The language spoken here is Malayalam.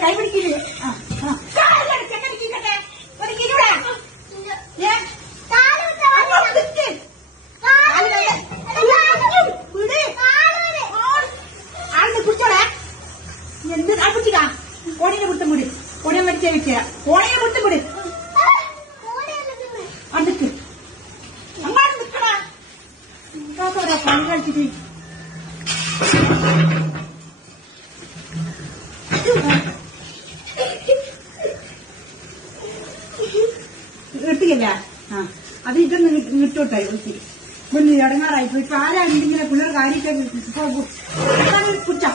കൈ പിടിക്കില്ലേ കുടിച്ചോളെ എന്ത് പിടിച്ചിക്കാ കോണിനെ കുട്ടം കൂടി കോണിയെ മരിച്ചേ വെക്കുക കോണിയെ കുട്ടം കൂടി അടുക്ക് അങ്ങോട്ട് നിൽക്കടാ പണി കളിച്ചിട്ട് നിർത്തിക്കല്ല ആ അത് ഇതൊന്ന് ഇട്ടോട്ടായി ഒത്തി മുന്നിൽ ഇടങ്ങാറായി പോയി ആരാണെങ്കിലും പിള്ളേർ കാര്യത്തെ കുടിച്ച